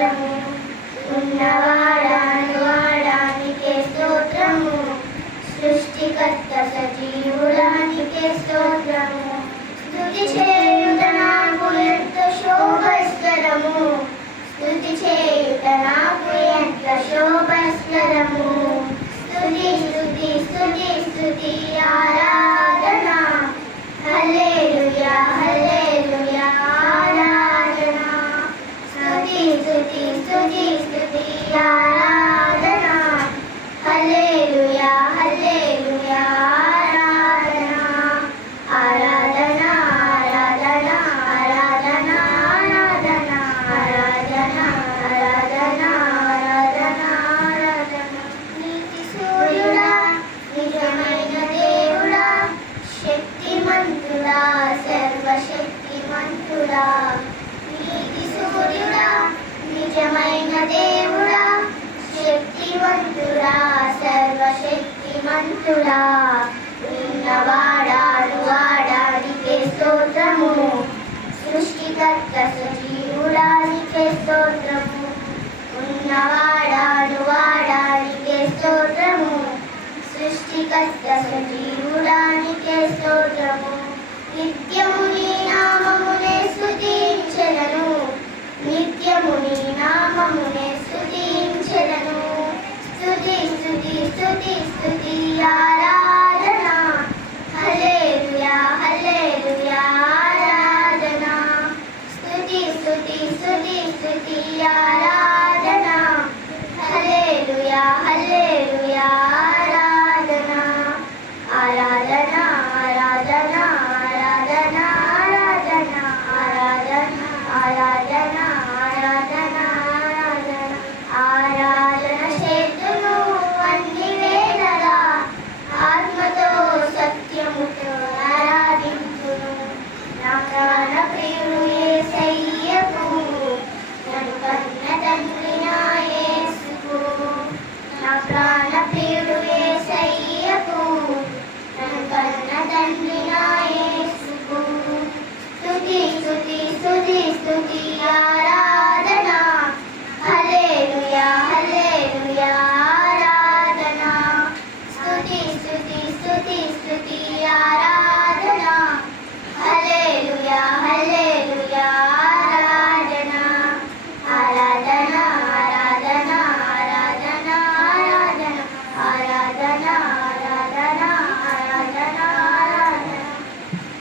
స్తోత్రము, ఉన్నవాడాను వాడానికే స్తోత్రము, సృష్టికర్త సజీవుడానికే స్తోత్రము. స్తుతి చేయుట నాకు ఎంత శోభస్కరము, స్తుతి చేయుట నాకు ఎంత శోభస్కరము. స్తుతి స్తుతి స్తుతి స్తుతి ఆరాధన, హల్లెలూయా హల్లెలూయా ఆరాధన. స్తుతి స్తుతి స్తుతి స్తుతి ఆరాధన, హల్లెలూయా హల్లెలూయా ఆరాధన. ఆరాధన ఆరాధన ఆరాధన ఆరాధన ఆరాధన ఆరాధన ఆరాధన ఆరాధన. నీతి సూర్యుడా, నిజమైన దేవుడా, శక్తిమంతుడా, సర్వశక్తిమంతుడా. నీతి సూర్యుడా, నిజమైన దేవుడా, శక్తిమంతుడా, సర్వశక్తిమంతుడా. ఉన్నవాడాను వాడానికే స్తోత్రము, సృష్టికర్త సజీవుడానికే స్తోత్రము. ఉన్నవాడాను వాడానికే స్తోత్రము, సృష్టికర్త